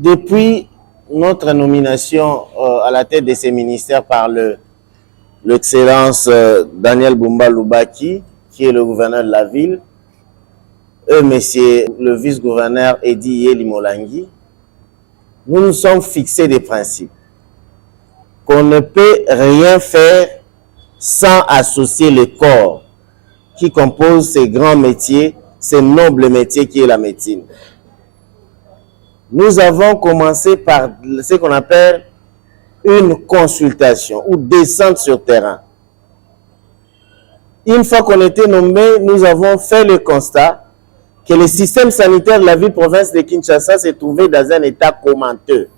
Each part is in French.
Depuis notre nomination à la tête de ces ministères par l'excellence Daniel Bumba Lubaki, qui est le gouverneur de la ville, et monsieur le vice-gouverneur Edi Yeli Molangi, nous nous sommes fixés des principes qu'on ne peut rien faire sans associer le corps qui compose ces grands métiers, ces nobles métiers qui est la médecine. Nous avons commencé par ce qu'on appelle une consultation ou descente sur terrain. Une fois qu'on était nommé, nous avons fait le constat que le système sanitaire de la ville-province de Kinshasa s'est trouvé dans un état commenteux.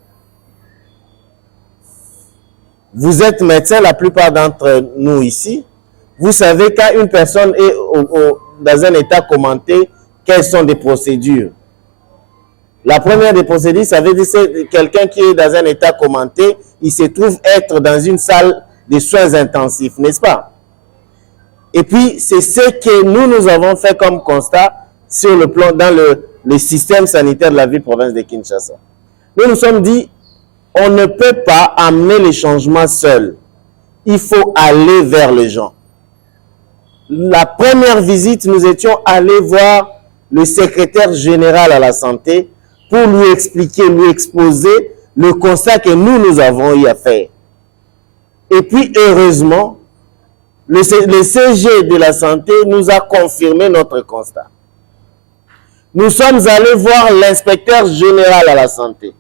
Vous êtes médecin, la plupart d'entre nous ici. Vous savez quand une personne est dans un état commenté, quelles sont les procédures? La première des procédures, ça veut dire que quelqu'un qui est dans un état commenté, il se trouve être dans une salle de soins intensifs, n'est-ce pas? Et puis, c'est ce que nous avons fait comme constat sur le plan, dans le système sanitaire de la ville-province de Kinshasa. Nous nous sommes dit, on ne peut pas amener les changements seul. Il faut aller vers les gens. La première visite, nous étions allés voir le secrétaire général à la santé pour lui expliquer, lui exposer le constat que nous avons eu à faire. Et puis, heureusement, le CG de la santé nous a confirmé notre constat. Nous sommes allés voir l'inspecteur général à la santé.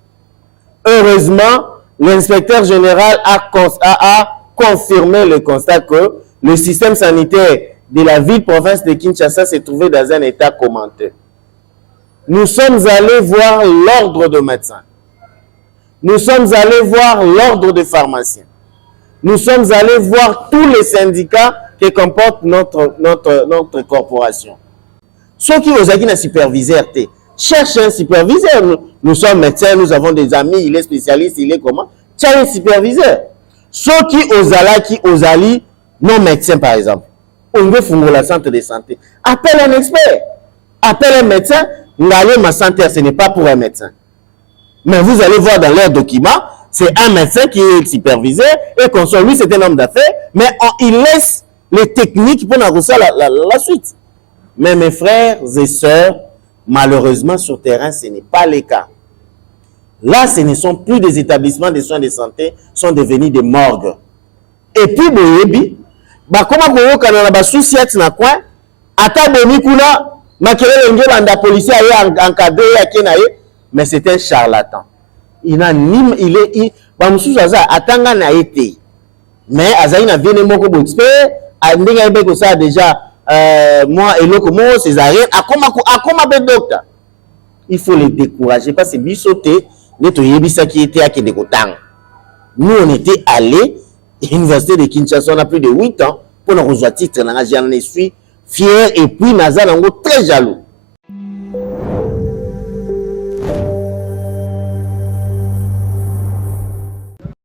Heureusement, l'inspecteur général a confirmé le constat que le système sanitaire de la ville-province de Kinshasa s'est trouvé dans un état commenteux. Nous sommes allés voir l'ordre de médecins. Nous sommes allés voir l'ordre de pharmaciens. Nous sommes allés voir tous les syndicats qui comportent notre corporation. Ceux qui ont un superviseur, cherche un superviseur. Nous sommes médecins, nous avons des amis, il est spécialiste, il est comment? Tiens un superviseur. Ceux qui osent aller, non médecins par exemple, on veut fonder la centre de santé. Appelle un expert, appelle un médecin. Ma santé, ce n'est pas pour un médecin. Mais vous allez voir dans leurs documents, c'est un médecin qui est superviseur et qu'on soit lui, c'est un homme d'affaires, mais il laisse les techniques pour nous la suite. Mais mes frères et sœurs, malheureusement, sur terrain, ce n'est pas le cas. Là, ce ne sont plus des établissements de soins de santé, sont devenus des morgues. Et puis, boyebi, comment boyo kanana ba souciette na coin, ata boni kuna makelele nge banda policier aye encadré akenaye, mais c'est un charlatan. Il n'a ni ba mususu aza atanga na été. Mais azaï na viene moko bo expert, andinga ebe ko ça déjà moi et loko mo césarien akoma be docteur. Il faut les décourager parce que bisoté neto yebisa qui était à Kedekotang. Nous on était allés à l'université de Kinshasa, on a plus de 8 ans pour nous rejoindre titre. Je suis fier et puis Naza Nango très jaloux.